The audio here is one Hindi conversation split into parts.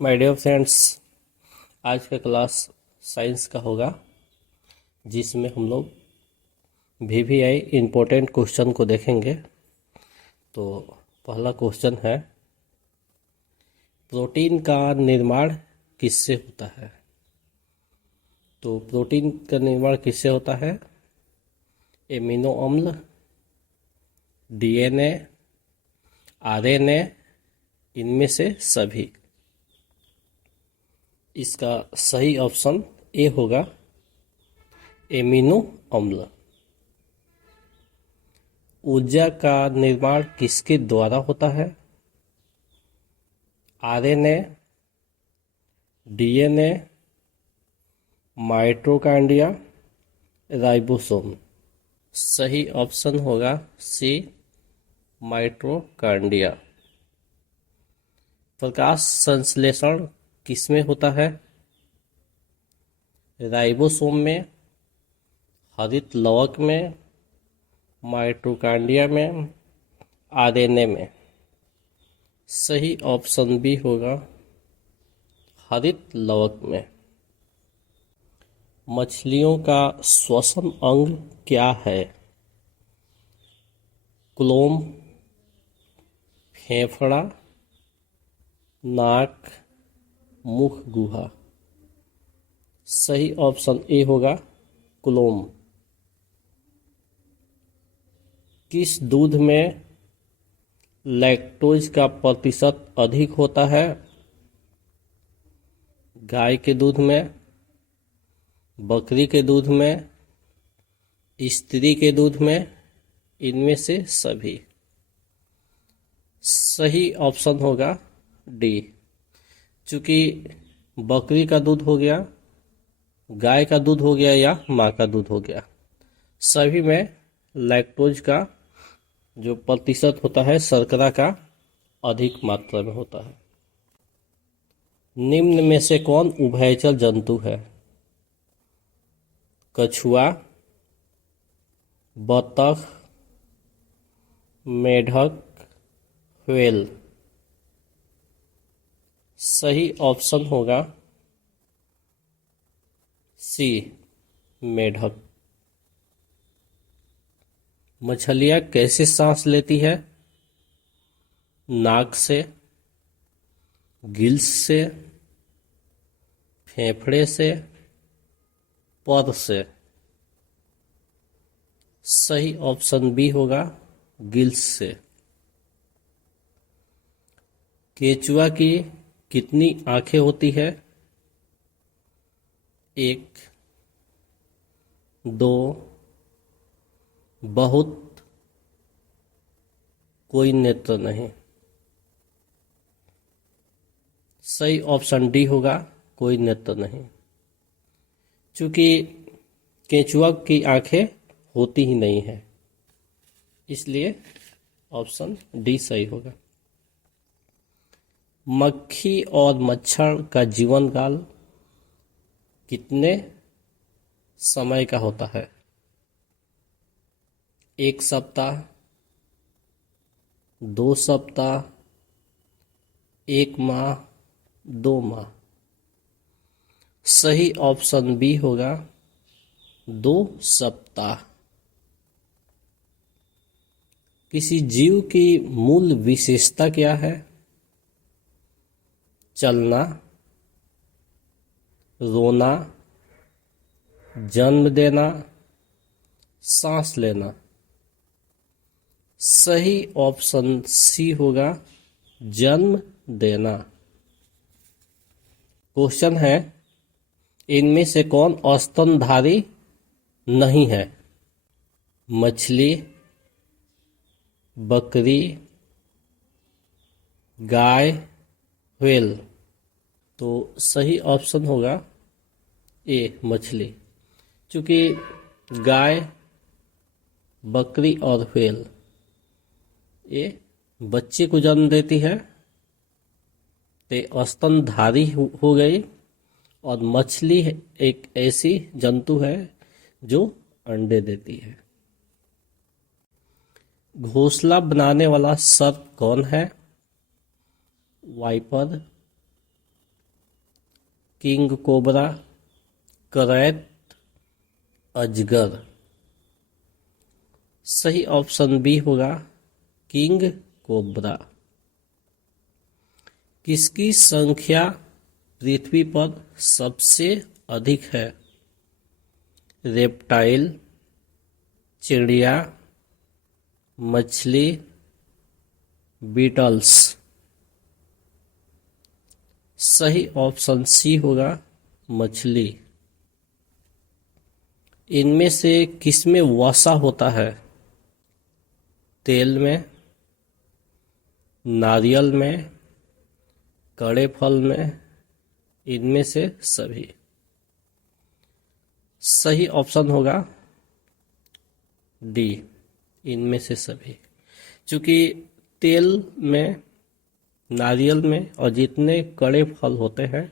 माय डियर फ्रेंड्स, आज का क्लास साइंस का होगा जिसमें हम लोग वीवीआई इम्पोर्टेंट क्वेश्चन को देखेंगे। तो पहला क्वेश्चन है, प्रोटीन का निर्माण किससे होता है? तो प्रोटीन का निर्माण किससे होता है? एमिनो अम्ल, डीएनए, आरएनए, इनमें से सभी। इसका सही ऑप्शन ए होगा, एमिनो अम्ल। ऊर्जा का निर्माण किसके द्वारा होता है? RNA, DNA, mitochondria, ribosome. सही ऑप्शन होगा सी, माइटोकॉन्ड्रिया। प्रकाश संश्लेषण किसमें होता है? राइबोसोम में, हरित लवक में, माइटोकॉन्ड्रिया में, आरएनए में। सही ऑप्शन बी होगा हरित लवक में। मछलियों का श्वसन अंग क्या है? क्लोम, फेफड़ा, नाक, मुख गुहा। सही ऑप्शन ए होगा क्लोम। किस दूध में लैक्टोज का प्रतिशत अधिक होता है? गाय के दूध में, बकरी के दूध में, स्त्री के दूध में, इनमें से सभी। सही ऑप्शन होगा डी। चूँकि बकरी का दूध हो गया, गाय का दूध हो गया या माँ का दूध हो गया, सभी में लैक्टोज का जो प्रतिशत होता है शर्करा का अधिक मात्रा में होता है। निम्न में से कौन उभयचर जंतु है? कछुआ, बतख, मेढक, व्हेल। सही ऑप्शन होगा सी, मेढक। मछलियाँ कैसे सांस लेती है? नाक से, गिल्स से, फेफड़े से, पर से। सही ऑप्शन बी होगा गिल्स से। केंचुआ की कितनी आंखें होती है? 1, 2, बहुत, कोई नेत्र नहीं। सही ऑप्शन डी होगा कोई नेत्र नहीं। चूँकि केंचुआ की आंखें होती ही नहीं है, इसलिए ऑप्शन डी सही होगा। मक्खी और मच्छर का जीवन काल कितने समय का होता है? 1 सप्ताह, 2 सप्ताह, 1 माह, 2 माह। सही ऑप्शन बी होगा 2 सप्ताह। किसी जीव की मूल विशेषता क्या है? चलना, रोना, जन्म देना, सांस लेना। सही ऑप्शन सी होगा जन्म देना। क्वेश्चन है, इनमें से कौन स्तनधारी नहीं है? मछली, बकरी, गाय, व्हेल। तो सही ऑप्शन होगा ए, मछली। क्योंकि गाय, बकरी और व्हेल ये बच्चे को जन्म देती है, तो स्तनधारी हो गई। और मछली एक ऐसी जंतु है जो अंडे देती है। घोंसला बनाने वाला सर्प कौन है? वाइपर, किंग कोबरा, करैत, अजगर। सही ऑप्शन बी होगा किंग कोबरा। किसकी संख्या पृथ्वी पर सबसे अधिक है? रेप्टाइल, चिड़िया, मछली, बीटल्स। सही ऑप्शन सी होगा मछली। इनमें से किसमें वसा होता है? तेल में, नारियल में, कड़े फल में, इनमें से सभी। सही ऑप्शन होगा डी, इनमें से सभी। क्योंकि तेल में, नारियल में और जितने कड़े फल होते हैं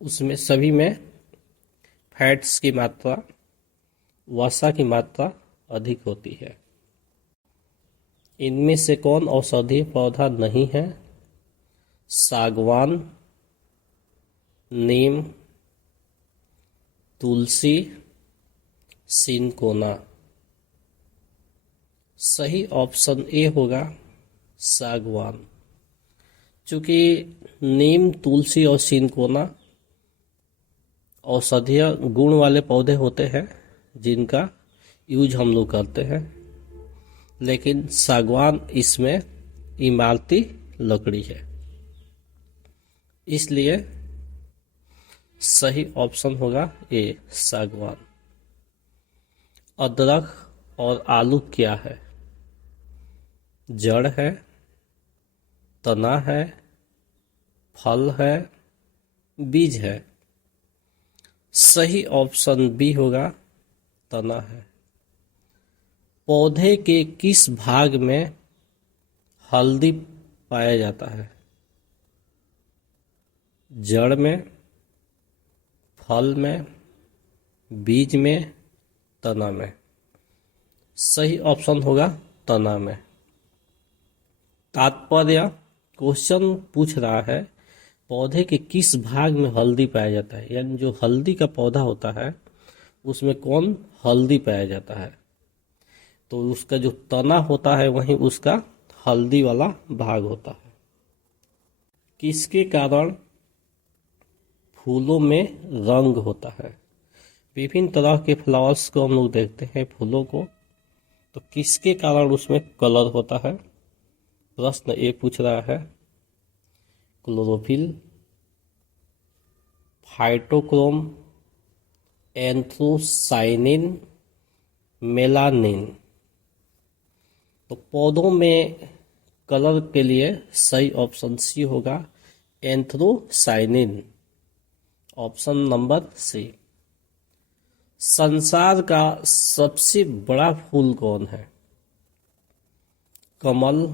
उसमें सभी में फैट्स की मात्रा, वसा की मात्रा अधिक होती है। इनमें से कौन औषधीय पौधा नहीं है? सागवान, नीम, तुलसी, सिनकोना। सही ऑप्शन ए होगा सागवान। चूँकि नीम, तुलसी और सिनकोना औषधीय गुण वाले पौधे होते हैं जिनका यूज हम लोग करते हैं, लेकिन सागवान इसमें इमारती लकड़ी है, इसलिए सही ऑप्शन होगा ए सागवान। अदरक और आलू क्या है? जड़ है, तना है, फल है, बीज है। सही ऑप्शन बी होगा तना है। पौधे के किस भाग में हल्दी पाया जाता है? जड़ में, फल में, बीज में, तना में। सही ऑप्शन होगा तना में। तात्पर्य क्वेश्चन पूछ रहा है पौधे के किस भाग में हल्दी पाया जाता है, यानी जो हल्दी का पौधा होता है उसमें कौन हल्दी पाया जाता है, तो उसका जो तना होता है वहीं उसका हल्दी वाला भाग होता है। किसके कारण फूलों में रंग होता है? विभिन्न तरह के फ्लावर्स को हम लोग देखते हैं, फूलों को, तो किसके कारण उसमें कलर होता है? प्रश्न ए पूछ रहा है। Chlorophyll, phytochrome, anthocyanin, melanin. तो पौधों में कलर के लिए सही ऑप्शन सी होगा एंथ्रोसाइनिन, ऑप्शन नंबर सी। संसार का सबसे बड़ा फूल कौन है? कमल,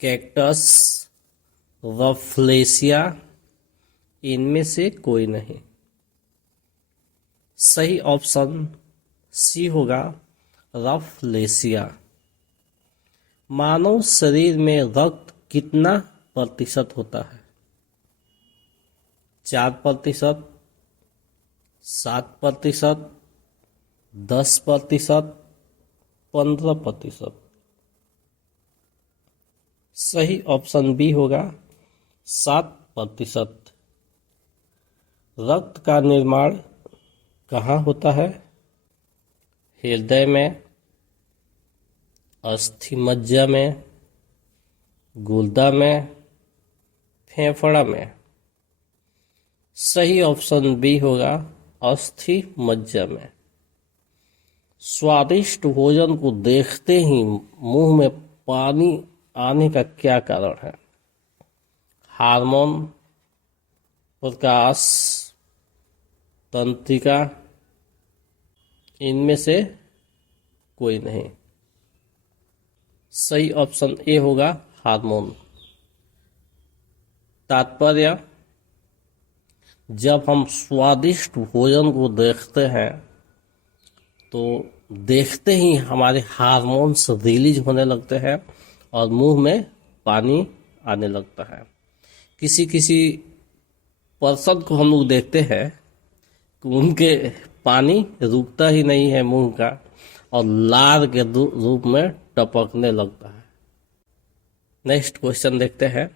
कैक्टस, रफलेशिया, इनमें से कोई नहीं। सही ऑप्शन सी होगा रफलेशिया। मानव शरीर में रक्त कितना प्रतिशत होता है? 4%, 7%, 10%, 15%। सही ऑप्शन बी होगा 7%। रक्त का निर्माण कहाँ होता है? हृदय में, अस्थि मज्जा में, गुर्दा में, फेफड़ा में। सही ऑप्शन बी होगा अस्थि मज्जा में। स्वादिष्ट भोजन को देखते ही मुंह में पानी आने का क्या कारण है? हार्मोन, प्रकाश, तंत्रिका, इनमें से कोई नहीं। सही ऑप्शन ए होगा हार्मोन। तात्पर्य जब हम स्वादिष्ट भोजन को देखते हैं तो देखते ही हमारे हार्मोन्स रिलीज होने लगते हैं और मुंह में पानी आने लगता है, किसी किसी पर्सन को हम लोग देखते हैं कि उनके पानी रुकता ही नहीं है मुंह का और लार के रूप में टपकने लगता है। नेक्स्ट क्वेश्चन देखते हैं,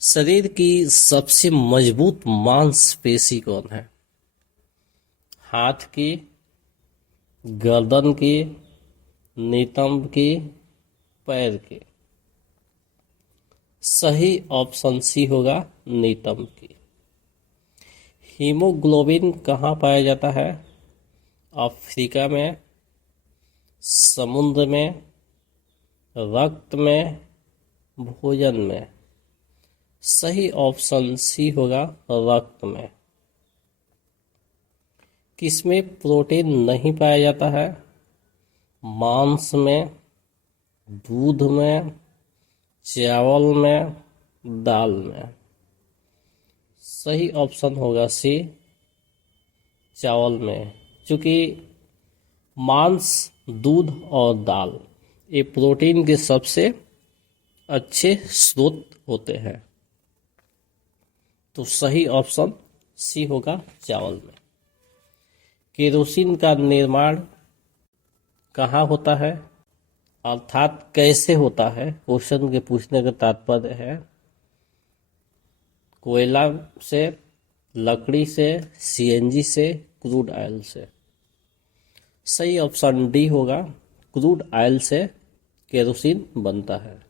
शरीर की सबसे मजबूत मांसपेशी कौन है? हाथ की, गर्दन की, नितंब की, पैर की? सही ऑप्शन सी होगा नितंब की। हीमोग्लोबिन कहाँ पाया जाता है? अफ्रीका में, समुद्र में, रक्त में, भोजन में? सही ऑप्शन सी होगा रक्त में। किसमें प्रोटीन नहीं पाया जाता है? मांस में, दूध में, चावल में, दाल में? सही ऑप्शन होगा सी चावल में, क्योंकि मांस, दूध और दाल ये प्रोटीन के सबसे अच्छे स्रोत होते हैं। तो सही ऑप्शन सी होगा चावल में। केरोसिन का निर्माण कहाँ होता है, अर्थात कैसे होता है? क्वेश्चन के पूछने का तात्पर्य है कोयला से, लकड़ी से, सीएनजी से, क्रूड ऑयल से? सही ऑप्शन डी होगा, क्रूड ऑयल से केरोसिन बनता है।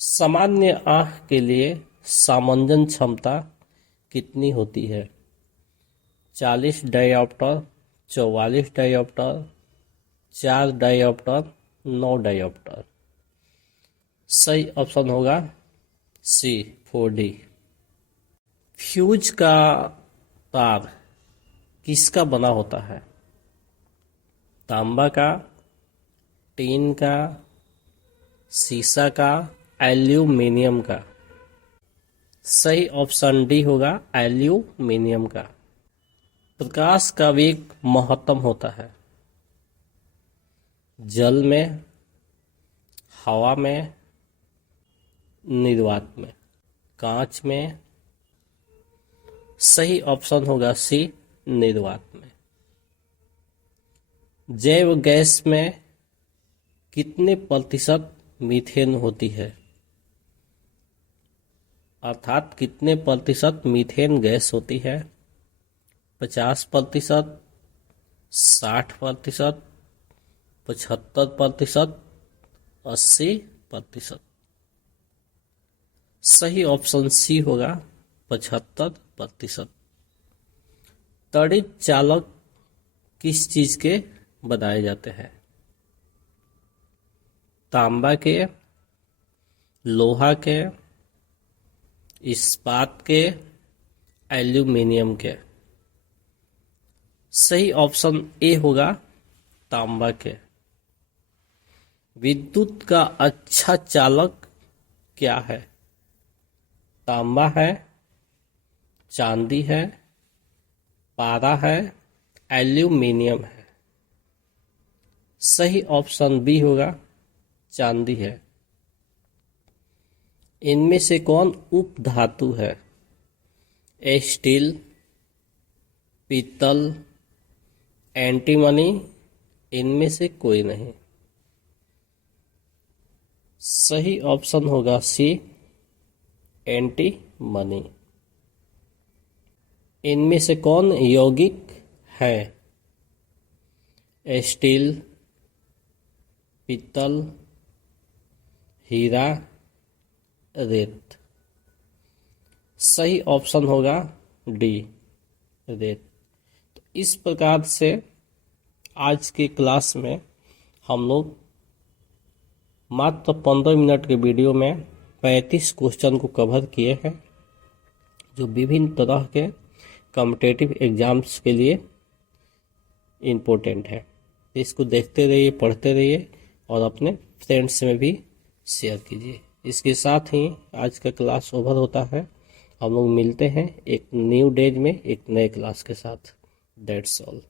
सामान्य आंख के लिए सामंजन क्षमता कितनी होती है? 40 डायोप्टर, 44 डायोप्टर, 4 डायोप्टर, 9 डायोप्टर? सही ऑप्शन होगा सी 4D। फ्यूज का तार किसका बना होता है? तांबा का, टीन का, शीशा का, एल्यूमिनियम का? सही ऑप्शन डी होगा एल्यूमिनियम का। प्रकाश का वेग महत्तम होता है जल में, हवा में, निर्वात में, कांच में? सही ऑप्शन होगा सी निर्वात में। जैव गैस में कितने प्रतिशत मीथेन होती है, अर्थात कितने प्रतिशत मीथेन गैस होती है? 50%, 60%, 75%, 80%? सही ऑप्शन सी होगा 75%। तड़ित चालक किस चीज के बनाए जाते हैं? तांबा के, लोहा के, इस्पात के, एल्यूमिनियम के? सही ऑप्शन ए होगा तांबा के। विद्युत का अच्छा चालक क्या है? तांबा है, चांदी है, पारा है, एल्यूमिनियम है? सही ऑप्शन बी होगा चांदी है। इनमें से कौन उप धातु है? स्टील, पीतल, एंटीमनी? इनमें से कोई नहीं। सही ऑप्शन होगा सी एंटीमनी। इनमें से कौन यौगिक है? स्टील, पीतल, हीरा, रेत? सही ऑप्शन होगा डी रेत। तो इस प्रकार से आज के क्लास में हम लोग मात्र 15 मिनट के वीडियो में 35 क्वेश्चन को कवर किए हैं, जो विभिन्न तरह के कॉम्पिटिटिव एग्जाम्स के लिए इम्पोर्टेंट है। इसको देखते रहिए, पढ़ते रहिए और अपने फ्रेंड्स में भी शेयर कीजिए। इसके साथ ही आज का क्लास ओवर होता है। हम लोग मिलते हैं एक न्यू डेज में एक नए क्लास के साथ। That's all.